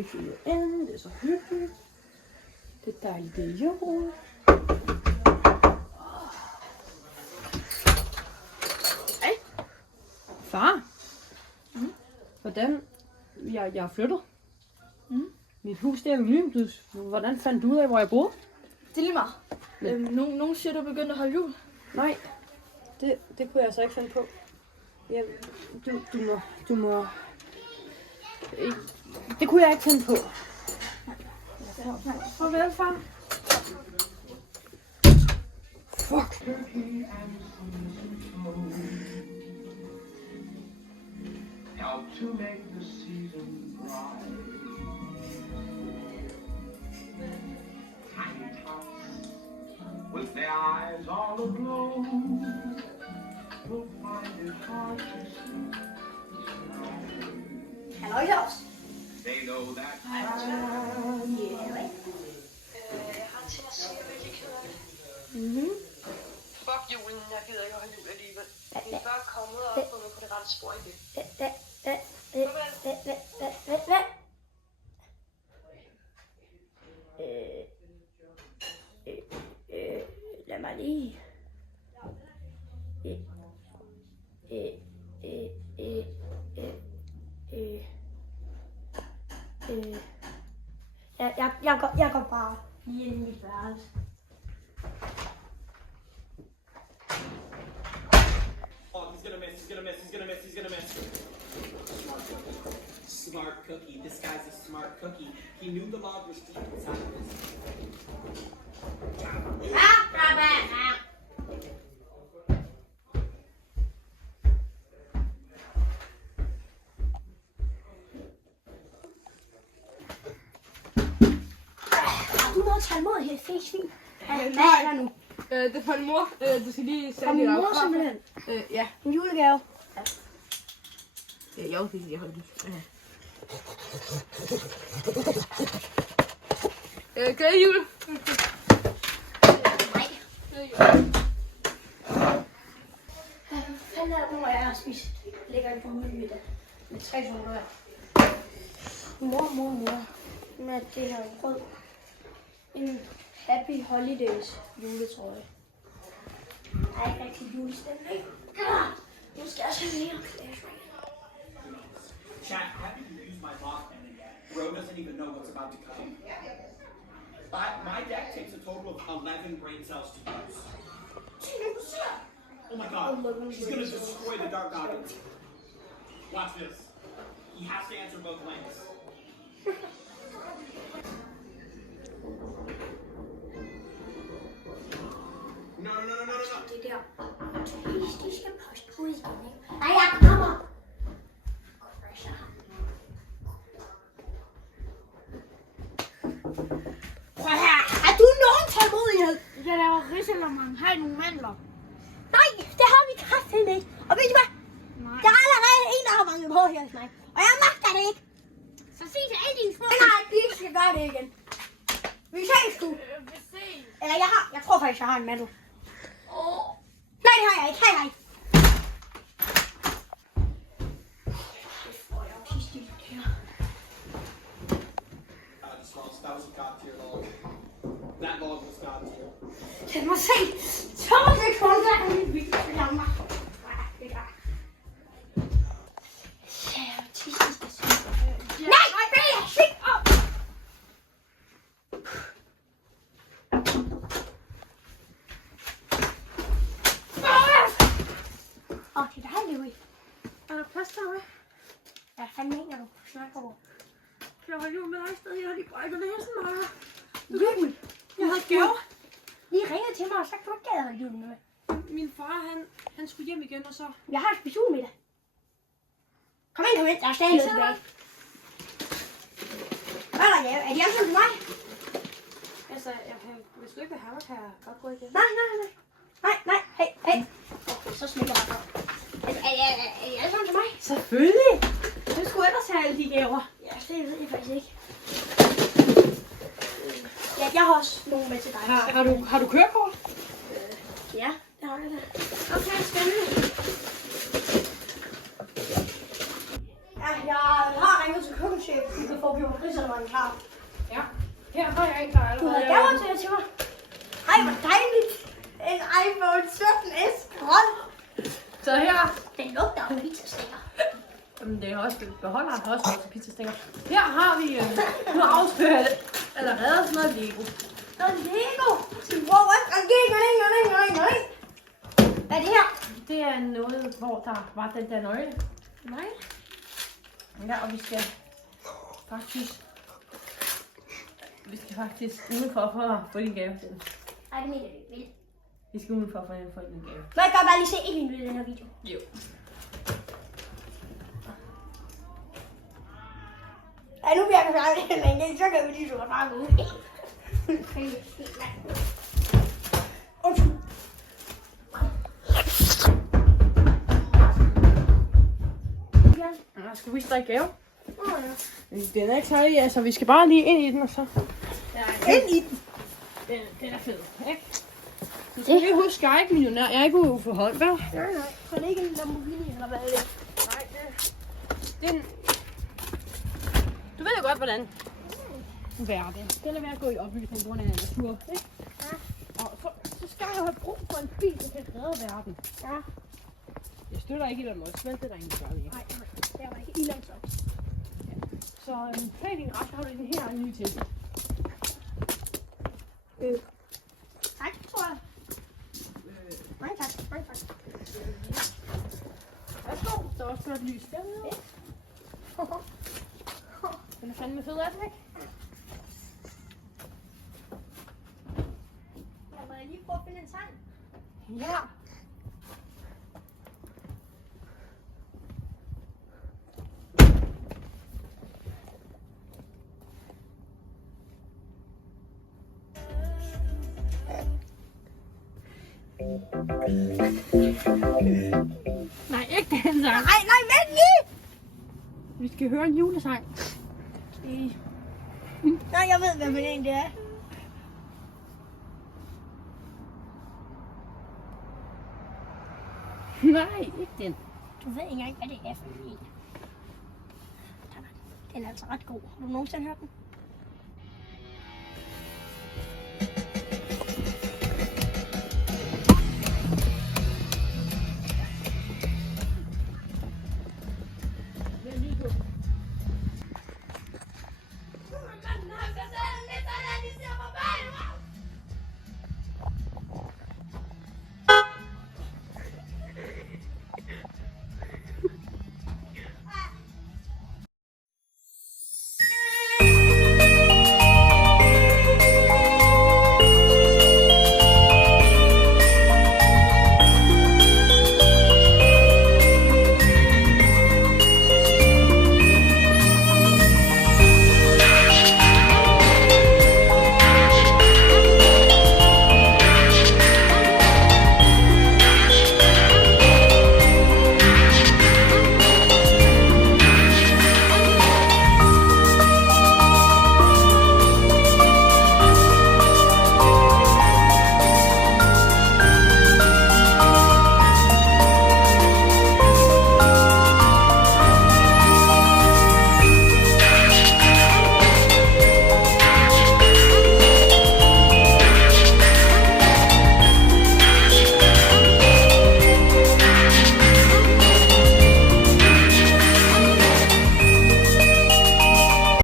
lige fyldet ind. Det er så hyggeligt. Det er dejligt, det er jord. Hej. Far. Hvordan? Jeg er flyttet. Mit hus der er jo nyindbydelse. Hvordan fandt du ud af, hvor jeg boede? Det er lige meget. Nogen siger, du begyndte at holde jul. Nej, det kunne jeg så ikke finde på. Ja, du må... Det kunne jeg ikke finde på. Farvel, far. Fuck. Help to make the season bright. Tiny tots with their eyes all aglow will find it hard to sleep. Halløj, Lars. They know that Ja, halløj. Jeg har til at sige, at jeg keder det. Fuck julen, jeg gider ikke at holde jul alligevel. Vi er bare kommet og fundet på det rette spor igen. Lad mig lige. Jeg går bare lige ind i mit værelse. Oh, he's gonna miss, he's gonna miss, he's gonna miss, he's gonna miss. Smart cookie. This guy's a smart cookie. He knew the log was deep inside of his. Du må tage imod her fæsvin. Hvad er der nu? Det er fra en mor. Du skal lige Fra sætte min dit mor autograf. simpelthen. Ja. En julegave. Jeg vil sige, jeg holder det. Glædelig jul. Nej. Hvad fanden er det nu, jeg har spist lækker en familiemiddag med 3 soler. Mor. Med det her rød. En Happy Holidays juletrøje. Der er ikke rigtig julestemning. Nu skal jeg se mere. Chat, happy to use my Mothman again. Bro doesn't even know what's about to come. My deck takes a total of 11 brain cells to use. Oh my god, he's gonna destroy the Dark Goblin. Watch this. He has to answer both lanes. No. Det der. De skal poste ud igen, ikke? Nej, jeg kommer. Crasher. Prøv her. Har du nogen tålmodighed? Jeg laver ridsalermang. Har I nogle mandler? Nej, det har vi kraftigt ikke. Og ved du hvad? Nej. Der er allerede en, der har manglet på her hos mig. Og jeg magter det ikke. Så sig til alle dine små. Nej, vi skal gøre det igen. Vi ses sgu. Vi ses. Eller jeg tror faktisk, jeg har en mandel. Nej, det har jeg ikke. Hej. That was a god tier log. That log was god tier. Lad mig se. 2 sekunder af mit video til Danmark. Nej, Bella, shit op. Det er dig, Louis. Er der plads til mig? Hvad fanden mener du? Snakker over. Kan jeg holde jul med dig i stedet? Jeg har lige brækket næsen meget. Jul. Jeg havde gave. Lige ringede til mig og sagt, du ikke gad holde jul med mig. Min far, han skulle hjem igen, og så... Jeg har spist jul med dig. Kom ind. Der er stadig noget tilbage. Hvad er der, ja? Er de alle sammen til mig? Altså, hvis du ikke vil have mig, kan jeg godt gå igen. Nej. Hey. Okay, så smikker jeg bare. Er de alle sammen til mig? Selvfølgelig. Du skulle ellers have alle de gaver. Ja, det ved jeg faktisk ikke. Ja, jeg har også nogle med til dig. Har du kørekort? Ja, det har jeg da. Okay, spændende. Ja, jeg har ringet til køkkenchefen. Vi får gjort risalemanden klar. Ja, her har jeg en, der er Du allerede havde gaver til mig. Ej, hvor dejligt. En iPhone 17s grøn. Så her, Den lugter af pizzastænger. jamen det er også, beholderen har også været til pizzastænger. Her har vi, nu afslører jeg det, allerede sådan noget Lego. Noget Lego. Hvad er det her? Det er noget, hvor der var den der nøgle. Nej. Ja, og vi skal faktisk udenfor for at få en gave til den. Ej, det mener jeg ikke. Vi skal udenfor for at få en gave. Må jeg godt bare lige se en video i den her video? Jo. Ej, nu bliver jeg færdig, men så kan vi lige så godt bare gå ud. Undskyld. Ja, skal vi strikke gave? Den er ikke særlig, altså vi skal bare lige ind i den, og så... Ind i den. Den er fed, ikke? Så skal vi huske, jeg er ikke millionær, jeg er ikke Uffe Holberg. Nej. Så er det ikke en Lamborghini, eller hvad er det? Nej, den... Du ved jo godt, hvordan verden. Den er ved at gå i oplysning på grund af natur, ikke? Ja. Og så skal jeg have brug for en bil, der kan redde verden. Ja. Jeg støtter ikke Elon Musk, men det er der ingen gør ikke. Nej, det er der ikke. Elon så. Så tag din ret, har du den her nye til. Tak, tror jeg. Mange tak. Mange tak. Værsgo, der er også godt lys dernede. Den er fandme fed, er den ikke? Jeg må lige prøve at finde en sang. Ja. Nej, ikke den sang. Nej, vent lige! Vi skal høre en julesang. Nej, jeg ved, hvad for en det er. Nej, ikke den. Du ved ikke engang, hvad det er for en. Den er altså ret god. Har du nogensinde hørt den?